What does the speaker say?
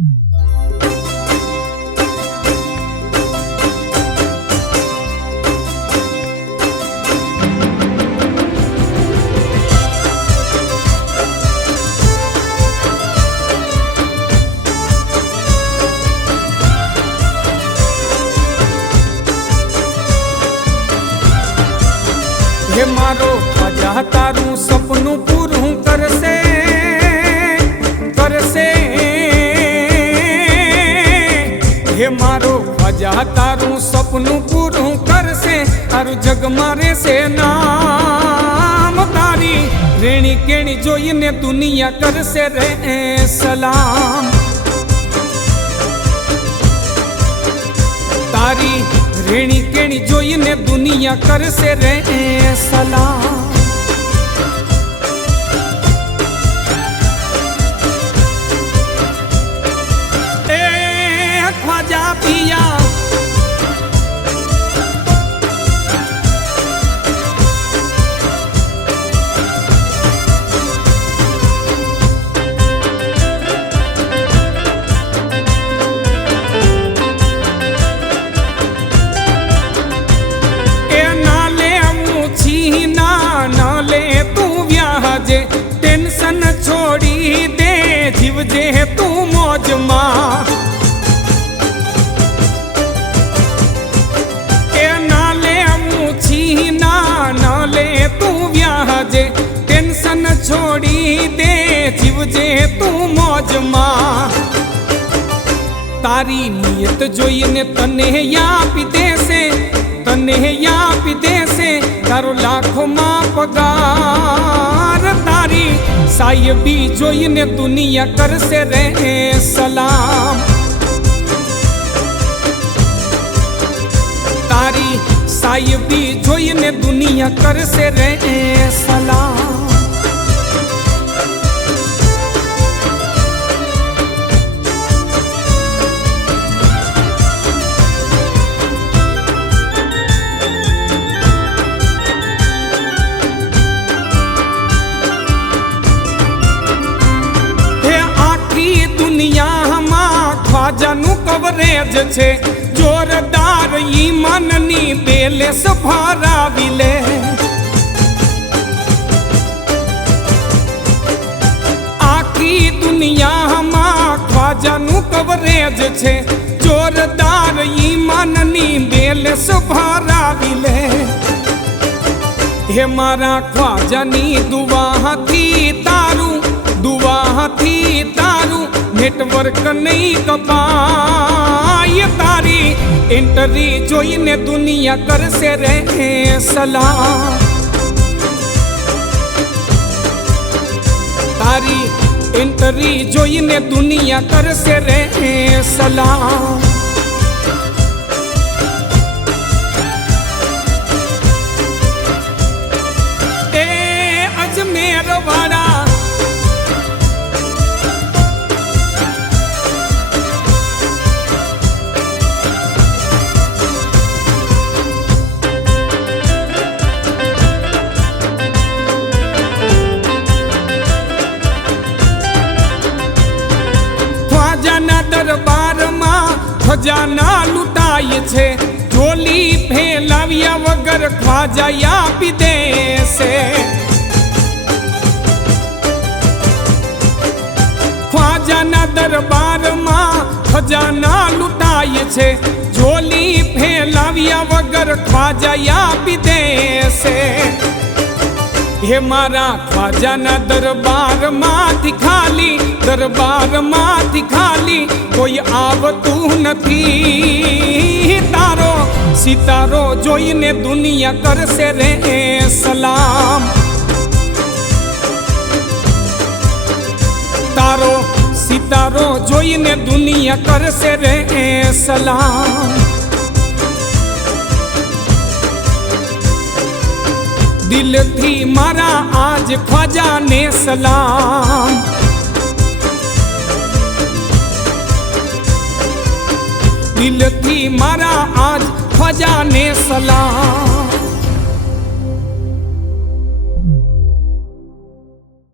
हे मारो ख्वाजा तारू सपनू पूरू करसे करसे। हे मारो ख्वाजा तारू सपनू पूरू करसे। तारू जग मारे से नाम तारी रेणी केणी जोईने दुनिया करसे रे सलाम। तारी रेणी केणी जोईने दुनिया करसे रे सलाम। ए ख्वाजा पिया टेंशन छोड़ी दे जीव जे तू मौज मां। ए नाले मूछी नाले तू ब्याह जे टेंशन छोड़ी दे जीव जे तू मौज मां। तारी नियत जोईने तने या पिते से तने या पिते से तारो लाखों मां पगार। तारी साहिबी जोईने दुनिया करसे रे सलाम। तारी साहिबी जोईने दुनिया करसे रे सलाम। ख्वाजानु कवरेज छे जोरदार ईमाननी बेले सभाराविले। आखी दुनिया ख्वाजानु कवरेज छे जोरदार ईमाननी बेले सभाराविले। हे मारा ख्वाजानी दुआ थी तारू दुआ थी तारू नेटवर्क नहीं कपाय। तारी इंटरी जोईने दुनिया करसे रे सलाम। तारी इंटरी जोईने दुनिया करसे रे सलाम। ए अजमेर वाला दरबार में खजाना लुटाय छे झोली फैलाव्या वगर ख्वाजा आपी देसे। ख्वाजाना दरबार में खजाना लुटाय छे झोली फैलाव्या वगर ख्वाजा आपी देसे। हे मारा ख्वाजाना दरबार माथी खाली दरबार माथी खाली कोई आवतू नथी। तारो सितारो जोईने दुनिया करसे रे सलाम। तारो सितारो जोईने दुनिया करसे रे सलाम। दिल थी मारा आज ख्वाजा ने सलाम। दिल थी मारा आज ख्वाजा ने सलाम।